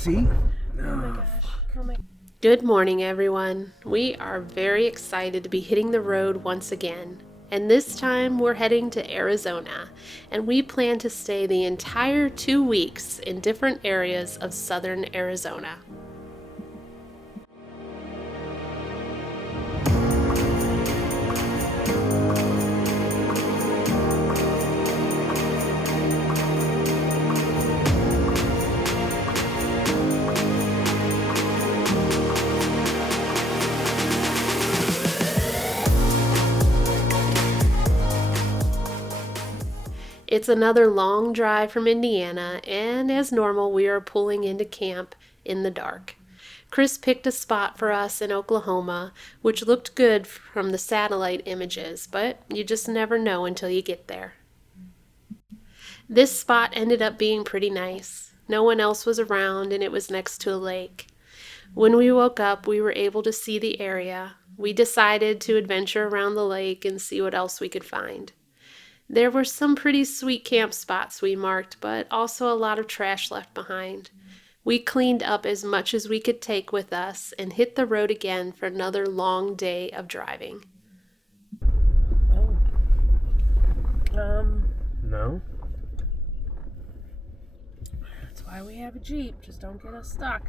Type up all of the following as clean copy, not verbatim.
seat. Oh my gosh. Oh my. Good morning, everyone. We are very excited to be hitting the road once again. And this time we're heading to Arizona, and we plan to stay the entire 2 weeks in different areas of southern Arizona. It's another long drive from Indiana, and as normal, we are pulling into camp in the dark. Chris picked a spot for us in Oklahoma, which looked good from the satellite images, but you just never know until you get there. This spot ended up being pretty nice. No one else was around, and it was next to a lake. When we woke up, we were able to see the area. We decided to adventure around the lake and see what else we could find. There were some pretty sweet camp spots we marked, but also a lot of trash left behind. We cleaned up as much as we could take with us and hit the road again for another long day of driving. No? That's why we have a Jeep. Just don't get us stuck.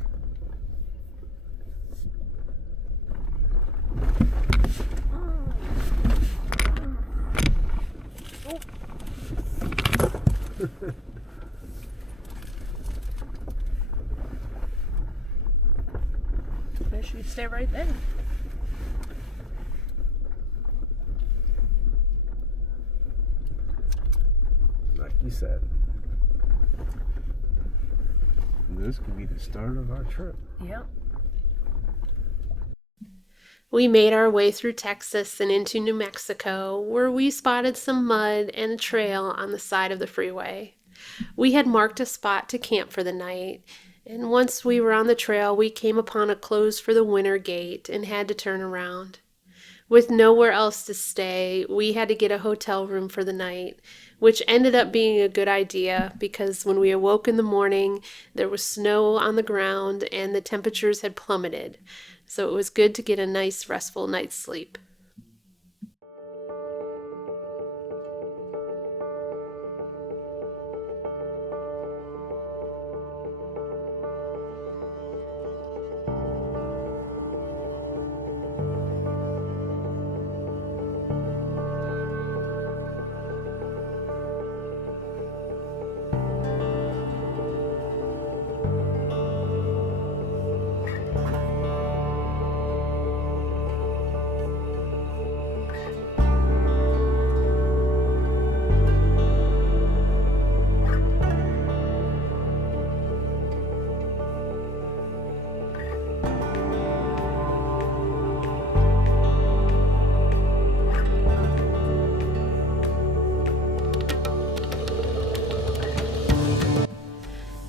Make sure you stay right there. Like you said. This could be the start of our trip. Yep. We made our way through Texas and into New Mexico, where we spotted some mud and a trail on the side of the freeway. We had marked a spot to camp for the night, and once we were on the trail, we came upon a closed for the winter gate and had to turn around. With nowhere else to stay, we had to get a hotel room for the night, which ended up being a good idea because when we awoke in the morning, there was snow on the ground and the temperatures had plummeted. So it was good to get a nice, restful night's sleep.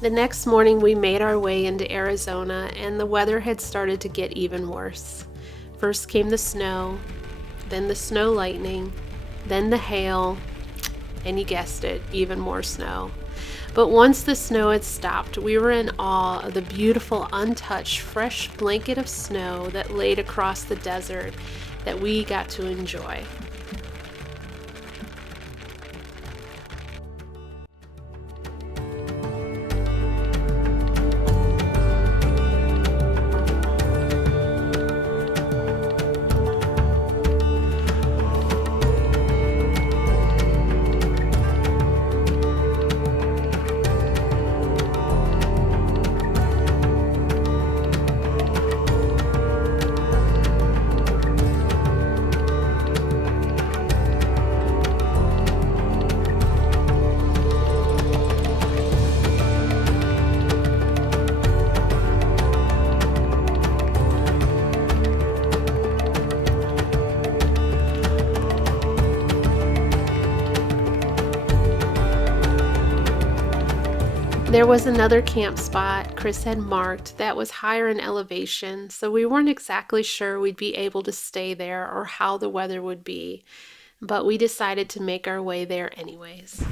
The next morning, we made our way into Arizona, and the weather had started to get even worse. First came the snow, then the snow lightning, then the hail, and you guessed it, even more snow. But once the snow had stopped, we were in awe of the beautiful, untouched, fresh blanket of snow that laid across the desert that we got to enjoy. There was another camp spot Chris had marked that was higher in elevation, so we weren't exactly sure we'd be able to stay there or how the weather would be, but we decided to make our way there anyways.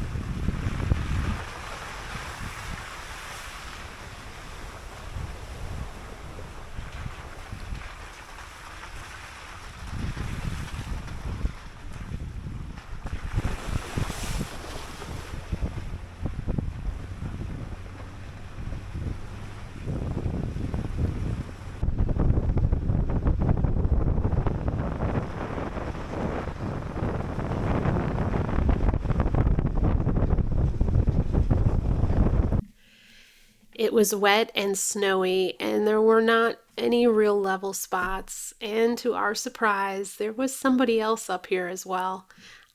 It was wet and snowy, and there were not any real level spots. And to our surprise, there was somebody else up here as well.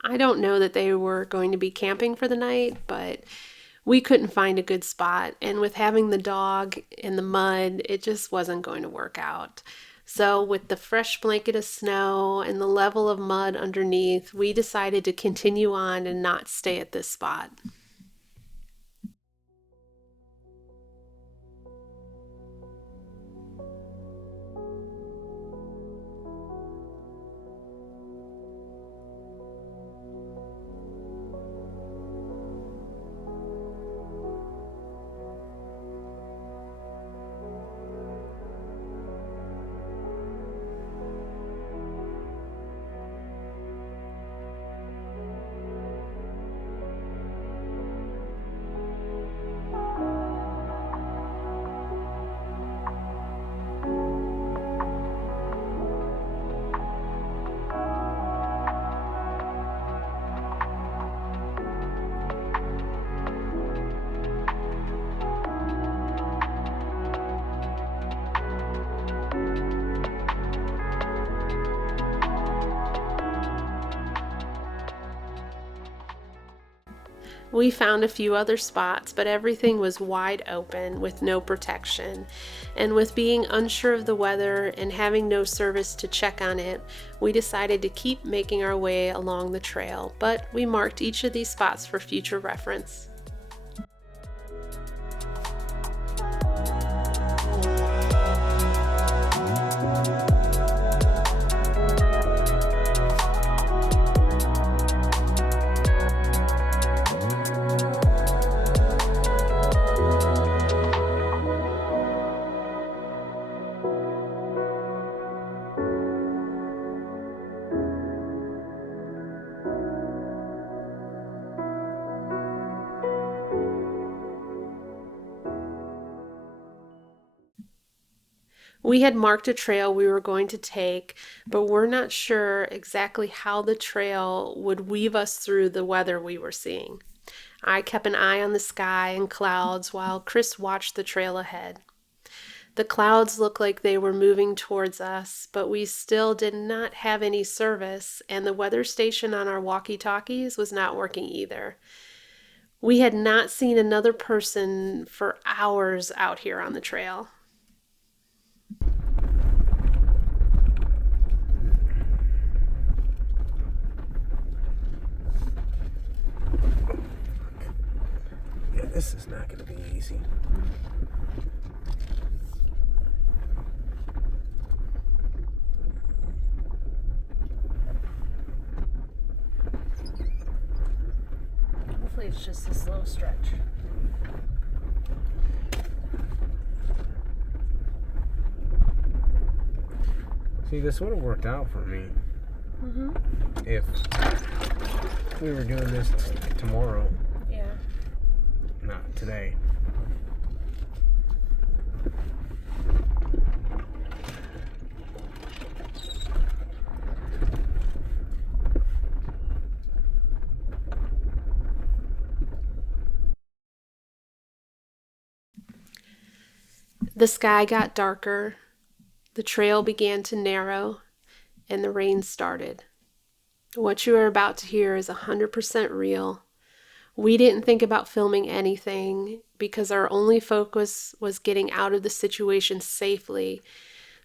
I don't know that they were going to be camping for the night, but we couldn't find a good spot. And with having the dog in the mud, it just wasn't going to work out. So with the fresh blanket of snow and the level of mud underneath, we decided to continue on and not stay at this spot. We found a few other spots, but everything was wide open with no protection. And with being unsure of the weather and having no service to check on it, we decided to keep making our way along the trail, but we marked each of these spots for future reference. We had marked a trail we were going to take, but we're not sure exactly how the trail would weave us through the weather we were seeing. I kept an eye on the sky and clouds while Chris watched the trail ahead. The clouds looked like they were moving towards us, but we still did not have any service, and the weather station on our walkie-talkies was not working either. We had not seen another person for hours out here on the trail. Yeah, this is not going to be easy. Hopefully it's just this little stretch. See, this would have worked out for me if we were doing this tomorrow, Yeah. not today. The sky got darker, the trail began to narrow, and the rain started. What you are about to hear is 100% real. We didn't think about filming anything because our only focus was getting out of the situation safely.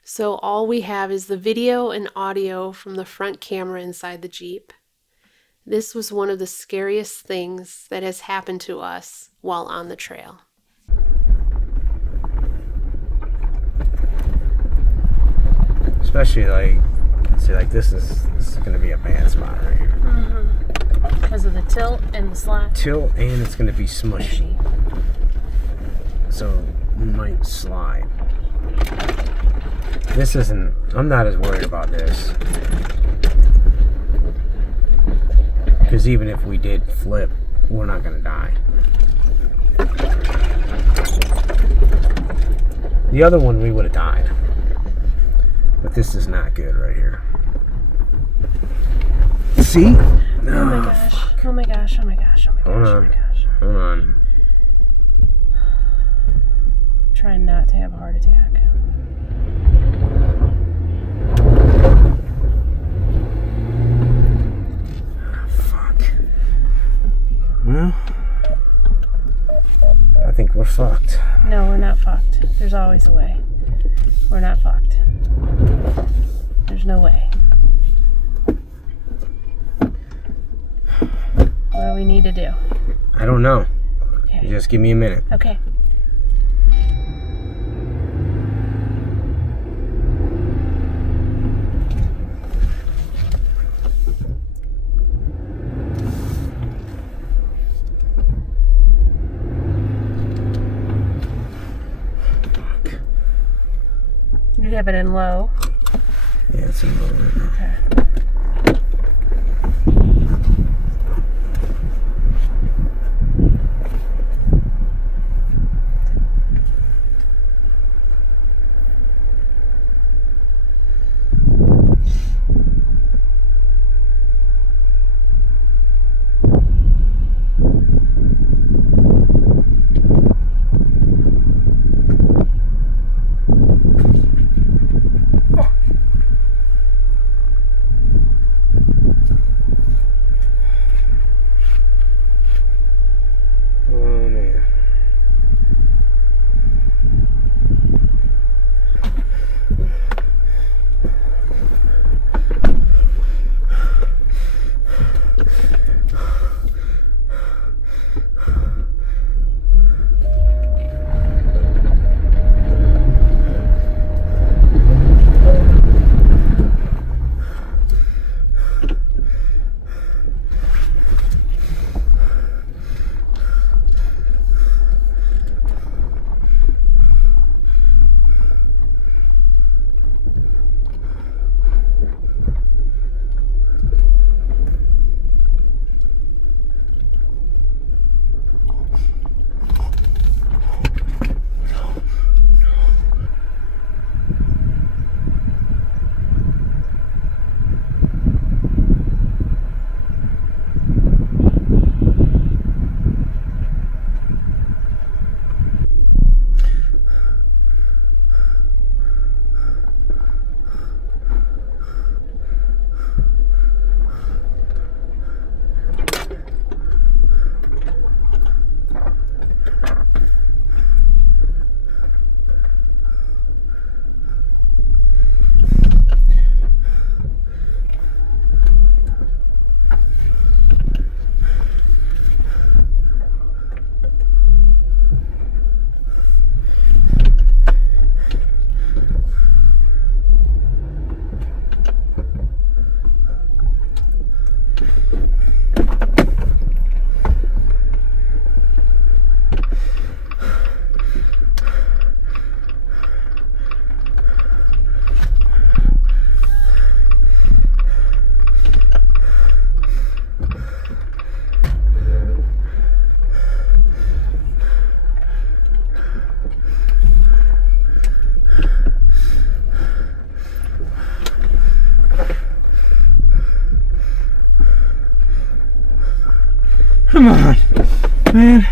So all we have is the video and audio from the front camera inside the Jeep. This was one of the scariest things that has happened to us while on the trail. Especially like this is going to be a bad spot right here. Because of the tilt and the slide. Tilt, and it's going to be smushy, so you might slide. This isn't. I'm not as worried about this because even if we did flip, we're not going to die. The other one we would have died. But this is not good right here. See? Oh my gosh. Oh my gosh. Oh my gosh. Oh my gosh. Hold Oh on. my gosh. Hold on. trying not to have a heart attack. Fuck. Well, I think we're fucked. No, we're not fucked. There's always a way. We're not fucked. There's no way. What do we need to do? I don't know. Okay. Just give me a minute. Okay. You have it in low. Yeah, it's in low right now. Okay. Oh, man. Come on, man.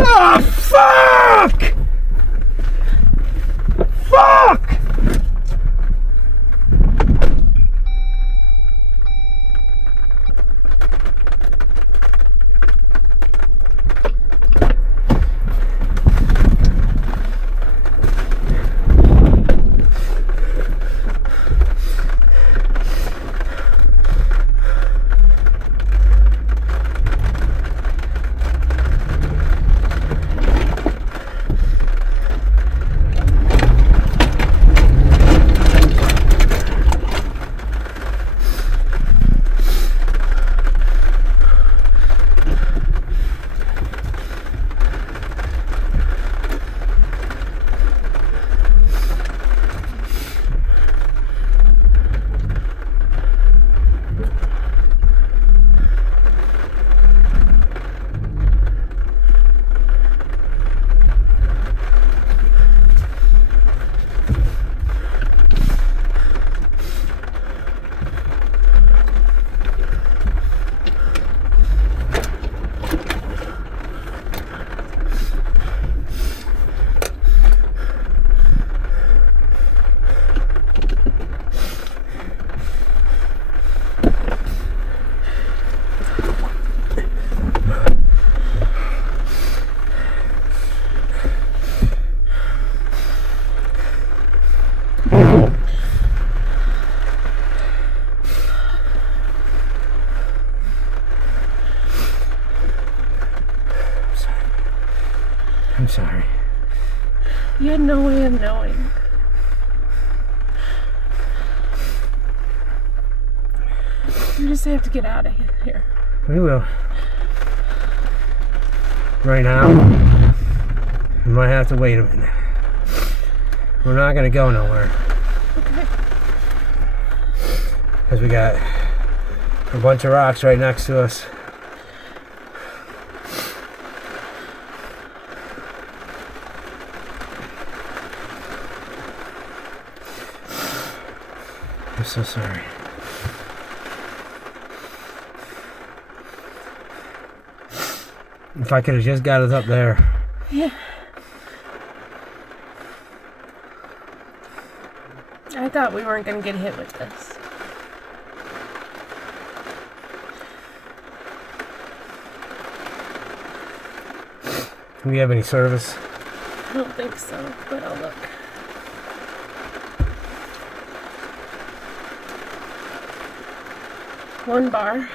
Oh, fuck! Fuck! I'm sorry. You had no way of knowing. We just have to get out of here. We will. Right now, we might have to wait a minute. We're not gonna go nowhere. Okay. Because we got a bunch of rocks right next to us. I'm so sorry. If I could have just got us up there. Yeah. I thought we weren't going to get hit with this. Do we have any service? I don't think so, but I'll look. One bar.